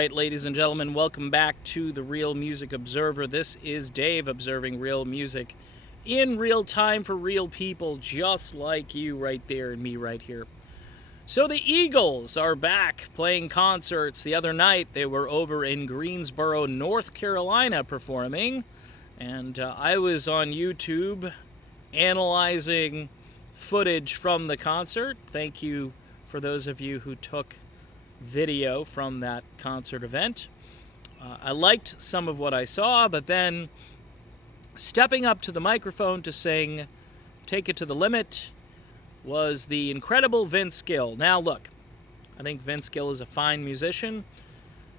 right, ladies and gentlemen, welcome back to the Real Music Observer. This is Dave observing real music in real time for real people just like you right there and me right here. So the Eagles are back playing concerts. The other night they were over in Greensboro, North Carolina performing, and I was on YouTube analyzing footage from the concert. Thank you for those of you who took video from that concert event. I liked some of what I saw, but then stepping up to the microphone to sing Take It to the Limit was the incredible Vince Gil. Now look, I think Vince Gil is a fine musician.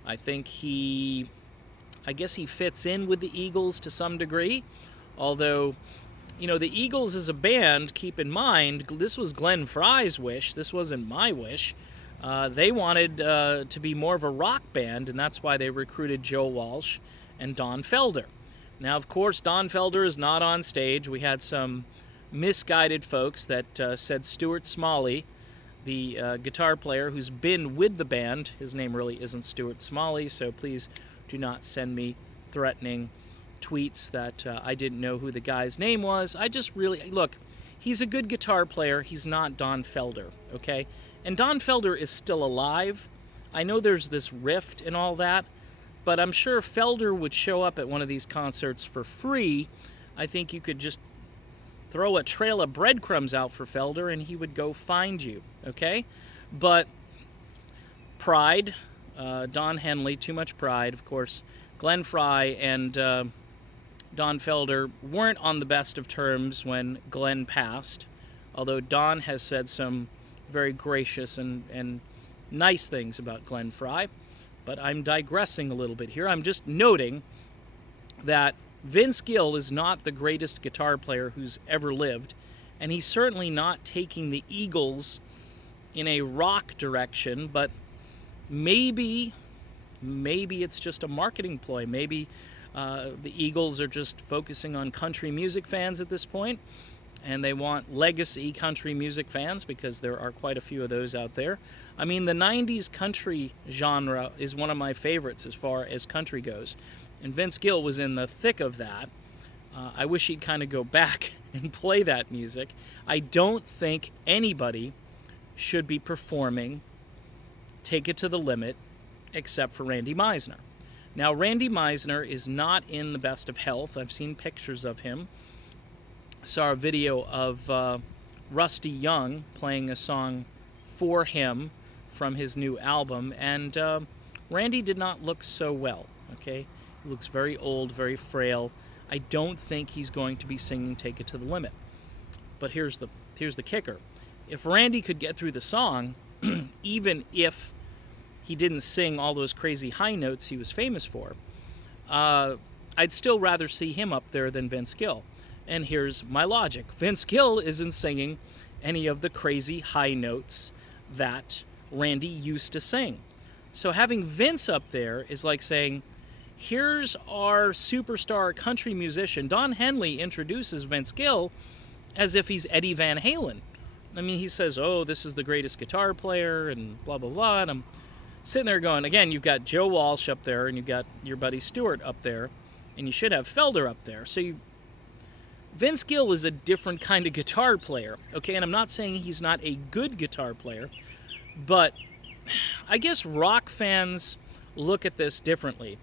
I think I guess he fits in with the Eagles to some degree, although the Eagles as a band, keep in mind, this was Glenn Frey's wish. This wasn't my wish. They wanted to be more of a rock band, and that's why they recruited Joe Walsh and Don Felder. Now, of course, Don Felder is not on stage. We had some misguided folks that said Stuart Smalley, the guitar player who's been with the band, his name really isn't Stuart Smalley, so please do not send me threatening tweets that I didn't know who the guy's name was. Look, he's a good guitar player. He's not Don Felder, okay? And Don Felder is still alive. I know there's this rift and all that, but I'm sure Felder would show up at one of these concerts for free. I think you could just throw a trail of breadcrumbs out for Felder and he would go find you, okay? But pride, Don Henley, too much pride, of course. Glenn Frey and Don Felder weren't on the best of terms when Glenn passed, although Don has said some very gracious and nice things about Glenn Frey. But I'm digressing a little bit here. I'm just noting that Vince Gill is not the greatest guitar player who's ever lived, and he's certainly not taking the Eagles in a rock direction, but maybe it's just a marketing ploy. Maybe the Eagles are just focusing on country music fans at this point, and they want legacy country music fans because there are quite a few of those out there. I mean, the 90s country genre is one of my favorites as far as country goes, and Vince Gill was in the thick of that. I wish he'd kind of go back and play that music. I don't think anybody should be performing Take It to the Limit except for Randy Meisner. Now, Randy Meisner is not in the best of health. I've seen pictures of him. Saw a video of Rusty Young playing a song for him from his new album, and Randy did not look so well, okay? He looks very old, very frail. I don't think he's going to be singing Take It to the Limit. But here's the kicker. If Randy could get through the song, even if he didn't sing all those crazy high notes he was famous for, I'd still rather see him up there than Vince Gill. And here's my logic. Vince Gill isn't singing any of the crazy high notes that Randy used to sing. So having Vince up there is like saying, here's our superstar country musician. Don Henley introduces Vince Gill as if he's Eddie Van Halen. I mean, he says, oh, this is the greatest guitar player and blah, blah, blah. And I'm sitting there going, again, you've got Joe Walsh up there and you've got your buddy Stewart up there, and you should have Felder up there. So Vince Gill is a different kind of guitar player, okay? And I'm not saying he's not a good guitar player, but I guess rock fans look at this differently.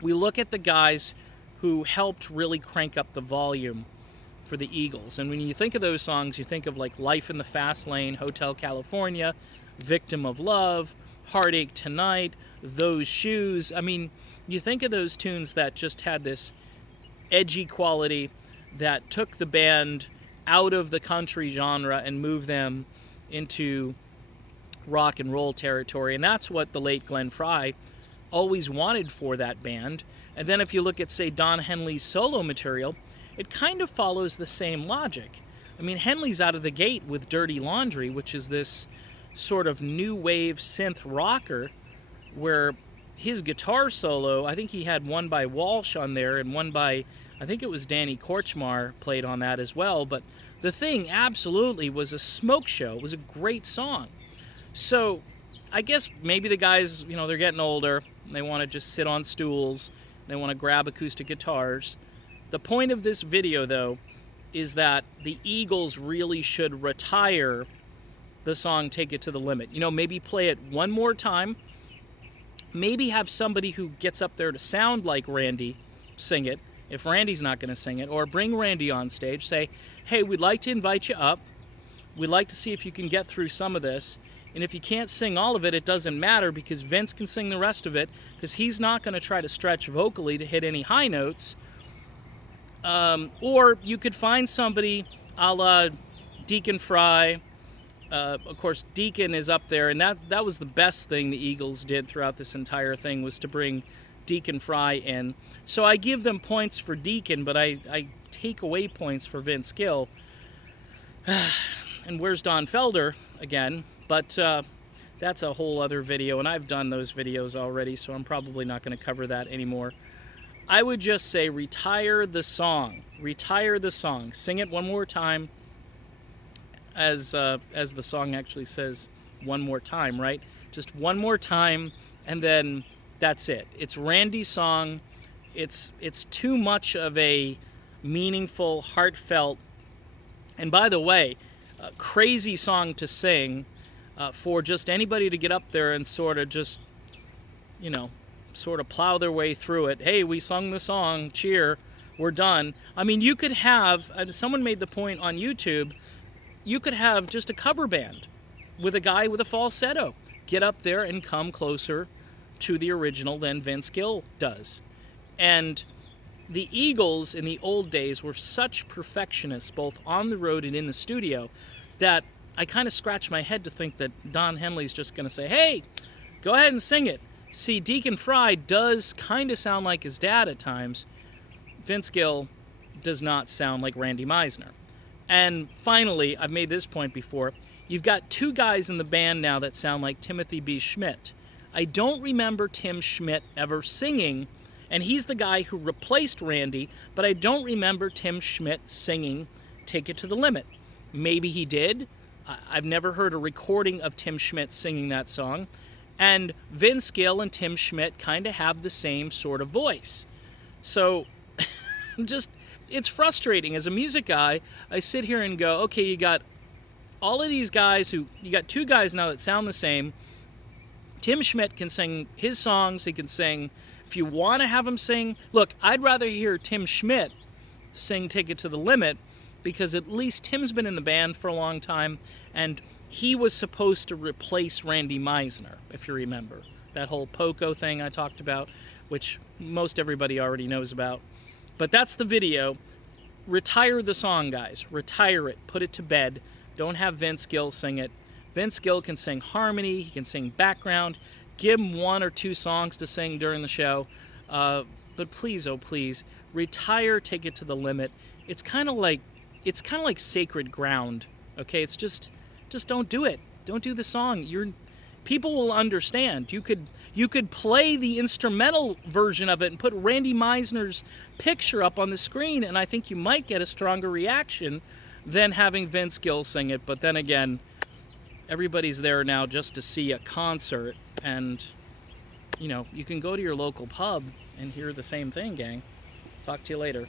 We look at the guys who helped really crank up the volume for the Eagles. And when you think of those songs, you think of like Life in the Fast Lane, Hotel California, Victim of Love, Heartache Tonight, Those Shoes. I mean, you think of those tunes that just had this edgy quality that took the band out of the country genre and moved them into rock and roll territory. And that's what the late Glenn Frey always wanted for that band. And then if you look at, say, Don Henley's solo material, it kind of follows the same logic. I mean, Henley's out of the gate with Dirty Laundry, which is this sort of new wave synth rocker where his guitar solo, I think he had one by Walsh on there and one by, I think it was Danny Korchmar played on that as well, but the thing absolutely was a smoke show. It was a great song. So I guess maybe the guys, they're getting older. And they want to just sit on stools. They want to grab acoustic guitars. The point of this video, though, is that the Eagles really should retire the song Take It to the Limit. Maybe play it one more time. Maybe have somebody who gets up there to sound like Randy sing it, if Randy's not going to sing it, or bring Randy on stage. Say, hey, we'd like to invite you up. We'd like to see if you can get through some of this. And if you can't sing all of it, it doesn't matter, because Vince can sing the rest of it, because he's not going to try to stretch vocally to hit any high notes. Or you could find somebody a la Deacon Fry. Of course, Deacon is up there, and that was the best thing the Eagles did throughout this entire thing, was to bring Deacon Fry in. So I give them points for Deacon, but I take away points for Vince Gill. And where's Don Felder again? But that's a whole other video, and I've done those videos already, so I'm probably not going to cover that anymore. I would just say retire the song. Retire the song. Sing it one more time, as the song actually says, one more time, right? Just one more time, and then that's it. It's Randy's song. It's too much of a meaningful, heartfelt, and by the way, crazy song to sing for just anybody to get up there and sort of just, sort of plow their way through it. Hey, we sung the song, cheer, we're done. I mean, you could have, someone made the point on YouTube, you could have just a cover band with a guy with a falsetto get up there and come closer to the original than Vince Gill does. And the Eagles in the old days were such perfectionists, both on the road and in the studio, that I kind of scratch my head to think that Don Henley's just going to say, hey, go ahead and sing it. See, Deacon Fry does kind of sound like his dad at times. Vince Gill does not sound like Randy Meisner. And finally, I've made this point before, you've got two guys in the band now that sound like Timothy B. Schmidt. I don't remember Tim Schmidt ever singing, and he's the guy who replaced Randy, but I don't remember Tim Schmidt singing Take It to the Limit. Maybe he did. I've never heard a recording of Tim Schmidt singing that song. And Vince Gill and Tim Schmidt kind of have the same sort of voice. So, it's frustrating. As a music guy, I sit here and go, okay, you got all of these guys you got two guys now that sound the same. Tim Schmidt can sing his songs. He can sing, if you want to have him sing, look, I'd rather hear Tim Schmidt sing Take It to the Limit, because at least Tim's been in the band for a long time, and he was supposed to replace Randy Meisner, if you remember. That whole Poco thing I talked about, which most everybody already knows about. But that's the video. Retire the song, guys. Retire it. Put it to bed. Don't have Vince Gill sing it. Vince Gill can sing harmony. He can sing background. Give him one or two songs to sing during the show. But please, oh please, retire Take It to the Limit. It's kind of like sacred ground. Okay, it's just don't do it. Don't do the song. People will understand. You could play the instrumental version of it and put Randy Meisner's picture up on the screen, and I think you might get a stronger reaction than having Vince Gill sing it. But then again, everybody's there now just to see a concert, and you can go to your local pub and hear the same thing, gang. Talk to you later.